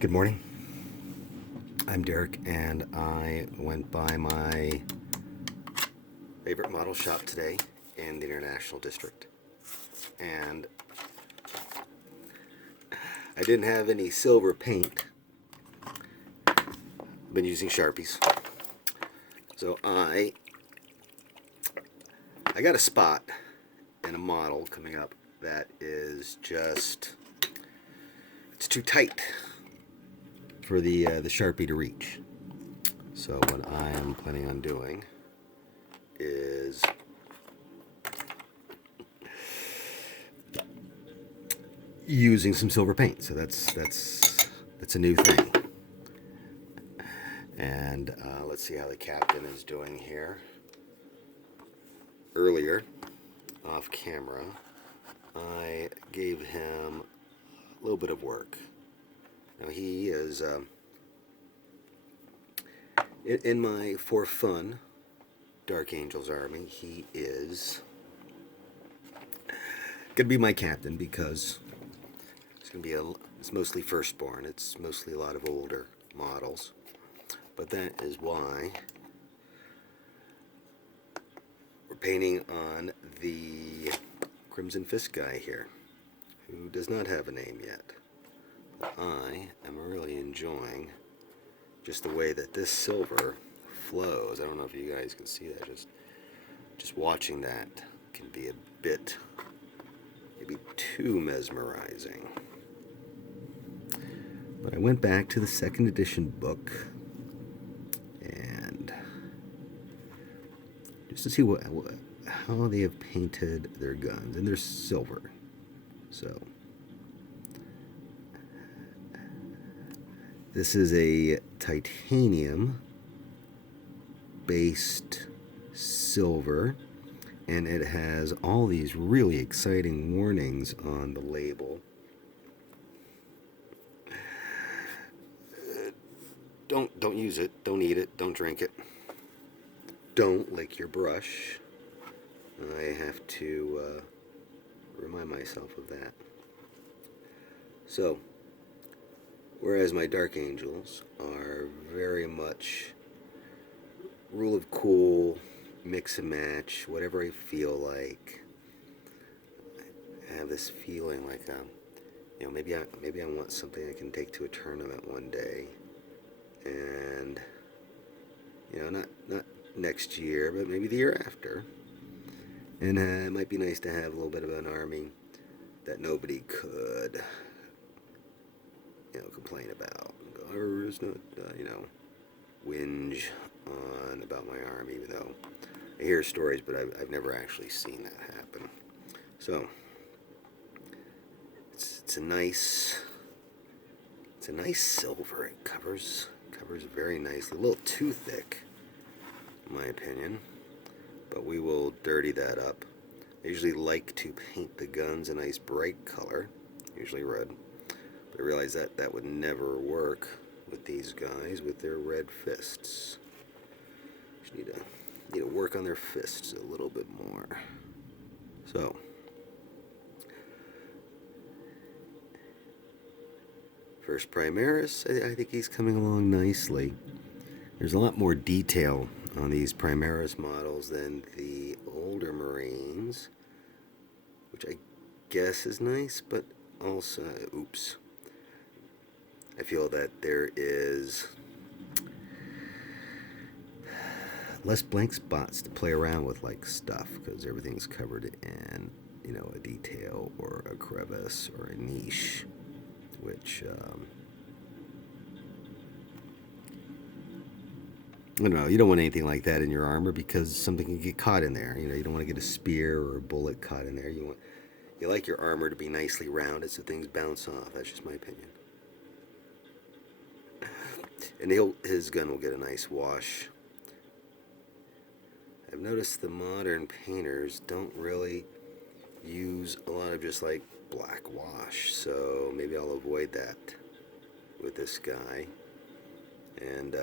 Good morning. I'm Derrick, and I went by my favorite model shop today in the International District. And I didn't have any silver paint. I've been using Sharpies. So I got a spot in a model coming up that is just, it's too tight for the Sharpie to reach. So what I am planning on doing is using some silver paint. So that's a new thing. And let's see how the captain is doing here. Earlier, off camera, I gave him a little bit of work. Now he is in my for fun Dark Angels army. He is gonna be my captain because it's mostly firstborn. It's mostly a lot of older models, but that is why we're painting on the Crimson Fist guy here, who does not have a name yet. But I am really enjoying just the way that this silver flows. I don't know if you guys can see that. Just watching that can be a bit, maybe too mesmerizing. But I went back to the second edition book and just to see how they have painted their guns, and they're silver. So this is a titanium based silver, and it has all these really exciting warnings on the label. Don't use it, don't eat it, don't drink it, don't lick your brush. I have to remind myself of that. So, whereas my Dark Angels are very much rule of cool, mix and match, whatever I feel like. I have this feeling like, maybe I want something I can take to a tournament one day, and not next year, but maybe the year after. And it might be nice to have a little bit of an army that nobody could, complain about. Or just not, whinge on about my army, even though I hear stories, but I've never actually seen that happen. So it's a nice silver. It covers very nicely. A little too thick, in my opinion, but we will dirty that up. I usually like to paint the guns a nice bright color, usually red, but I realized that would never work with these guys with their red fists. Just need to work on their fists a little bit more. So first Primaris, I think he's coming along nicely. There's a lot more detail on these Primaris models than the older Marines, which I guess is nice, but also, I feel that there is less blank spots to play around with, like stuff, because everything's covered in, a detail or a crevice or a niche, which, I don't know, you don't want anything like that in your armor because something can get caught in there. You don't want to get a spear or a bullet caught in there. You like your armor to be nicely rounded so things bounce off. That's just my opinion. And his gun will get a nice wash. I've noticed the modern painters don't really use a lot of just like black wash, so maybe I'll avoid that with this guy. And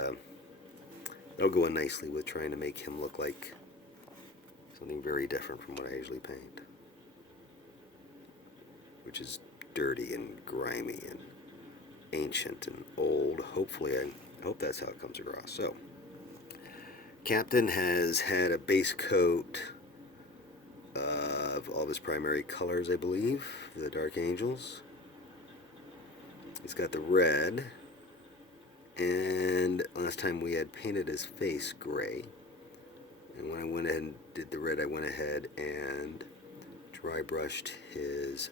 it'll go in nicely with trying to make him look like something very different from what I usually paint, which is dirty and grimy and ancient and old. Hopefully, I hope that's how it comes across. So, Captain has had a base coat of all of his primary colors, I believe, the Dark Angels. He's got the red, and last time we had painted his face gray. And when I went ahead and did the red, I went ahead and dry brushed his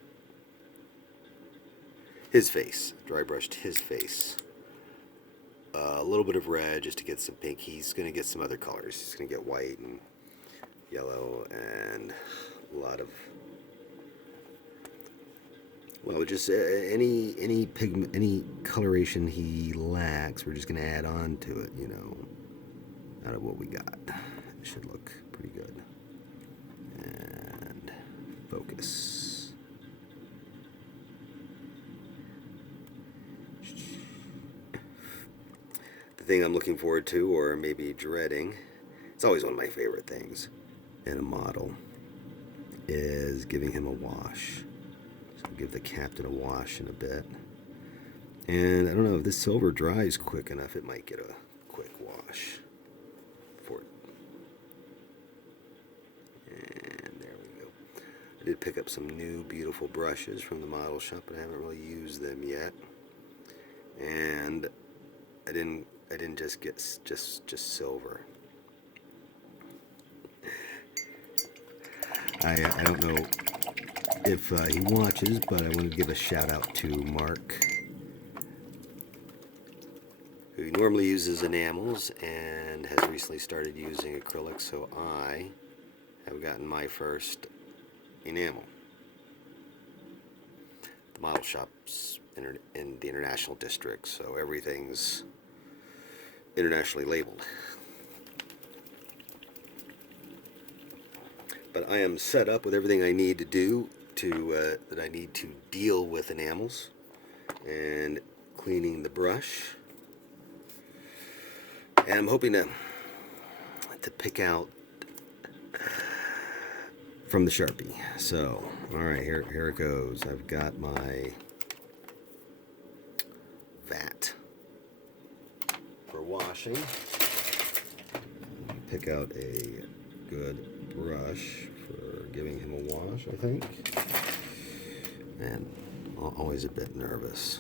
face. Dry brushed his face. A little bit of red just to get some pink. He's going to get some other colors. He's going to get white and yellow and a lot of, well, just any pigment, any coloration he lacks, we're just going to add on to it, you know, out of what we got. It should look pretty good. And focus. The thing I'm looking forward to, or maybe dreading, it's always one of my favorite things in a model, is giving him a wash. So I'll give the Captain a wash in a bit. And I don't know if this silver dries quick enough, it might get a quick wash for it. And there we go. I did pick up some new beautiful brushes from the model shop, but I haven't really used them yet. And I didn't just get just silver. I don't know if he watches, but I want to give a shout out to Mark, who normally uses enamels and has recently started using acrylics, so I have gotten my first enamel. The model shop's in the international district, so everything's internationally labeled. But I am set up with everything I need to do that I need to deal with enamels and cleaning the brush. And I'm hoping to pick out from the Sharpie. So, all right, here it goes. I've got my vat for washing. Pick out a good brush for giving him a wash, I think. And always a bit nervous.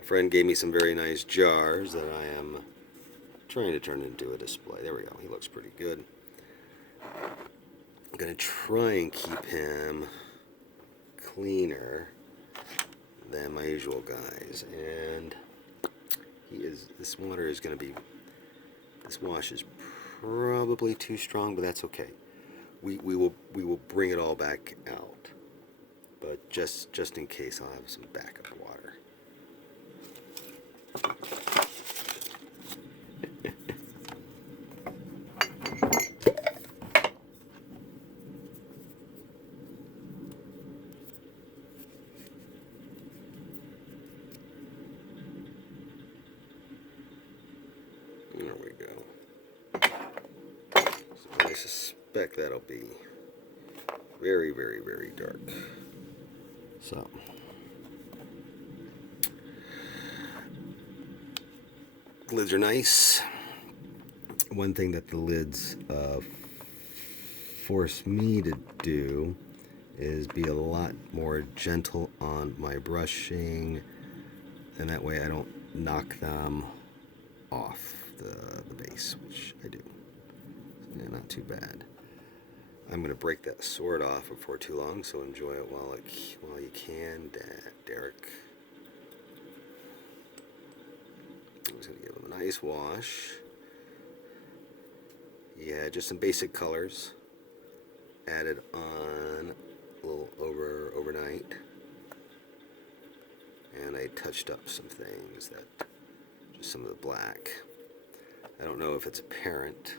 A friend gave me some very nice jars that I am trying to turn into a display. There we go. He looks pretty good. I'm going to try and keep him cleaner than my usual guys. And this water is going to be, this wash is probably too strong, but that's okay. We will bring it all back out. But just in case, I'll have some backup water. There we go. So I suspect that'll be very, very, very dark. So lids are nice. One thing that the lids force me to do is be a lot more gentle on my brushing, and that way I don't knock them off the base, which I do. Yeah, not too bad. I'm going to break that sword off before too long, so enjoy it while you can, Derrick. I'm just going to give him a nice wash. Yeah, just some basic colors added on a little overnight. And I touched up some things, just some of the black. I don't know if it's apparent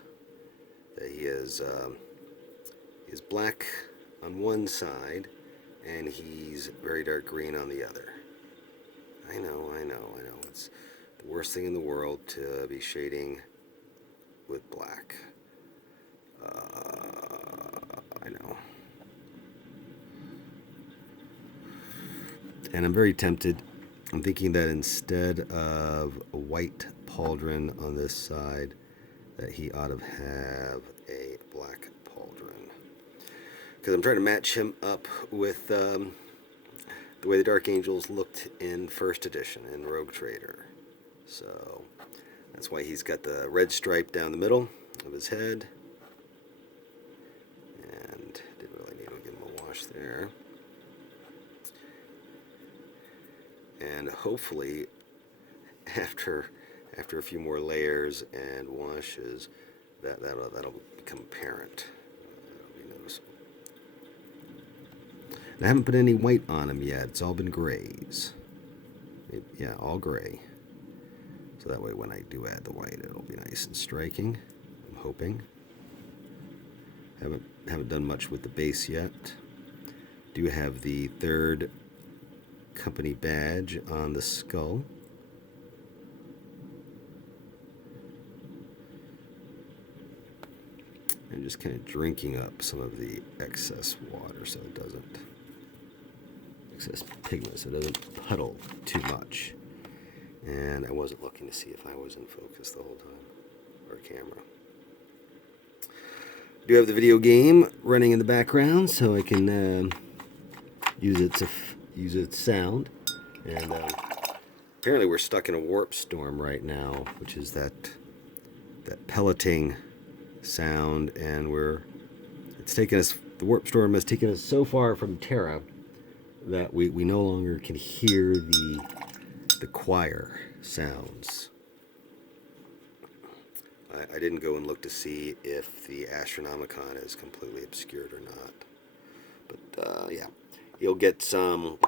that he is black on one side and he's very dark green on the other. I know. It's the worst thing in the world to be shading with black. I know. And I'm very tempted. I'm thinking that instead of a white pauldron on this side, that he ought to have a black pauldron. Because I'm trying to match him up with the way the Dark Angels looked in first edition in Rogue Trader. So that's why he's got the red stripe down the middle of his head. And didn't really need to give him a wash there. And hopefully, after a few more layers and washes, that'll become apparent. And I haven't put any white on them yet. It's all been grays. Yeah, all gray. So that way when I do add the white, it'll be nice and striking. I'm hoping. Haven't done much with the base yet. Do have the third company badge on the skull. I'm just kind of drinking up some of the excess water so it doesn't, excess pigment so it doesn't puddle too much. And I wasn't looking to see if I was in focus the whole time, or camera. I do have the video game running in the background so I can use its sound. And apparently we're stuck in a warp storm right now, which is that pelleting sound, and it's taken us, the warp storm has taken us so far from Terra that we no longer can hear the choir sounds. I didn't go and look to see if the Astronomicon is completely obscured or not. But yeah, you'll get some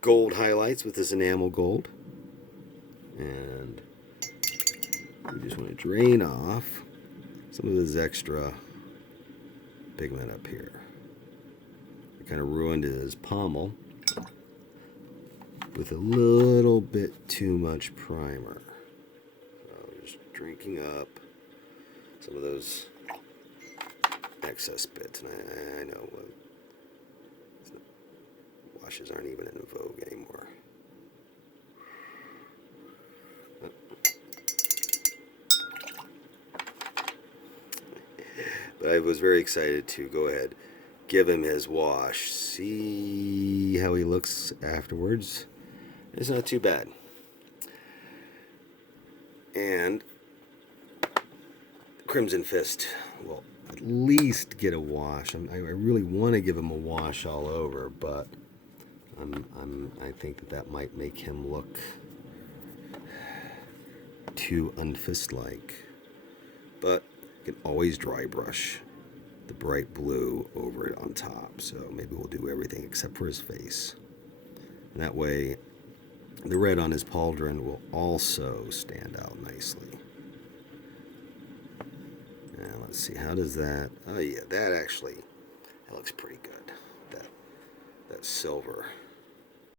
gold highlights with this enamel gold. And we just want to drain off some of this extra pigment up here. I kind of ruined his pommel with a little bit too much primer. So just drinking up some of those excess bits. And I know washes aren't even in vogue anymore. But I was very excited to go ahead, give him his wash, see how he looks afterwards. It's not too bad. And Crimson Fist will at least get a wash. I really want to give him a wash all over, but I think that might make him look too unfist-like. But you can always dry brush the bright blue over it on top. So maybe we'll do everything except for his face. And that way the red on his pauldron will also stand out nicely. Now let's see, how does that, oh yeah, that looks pretty good. That silver.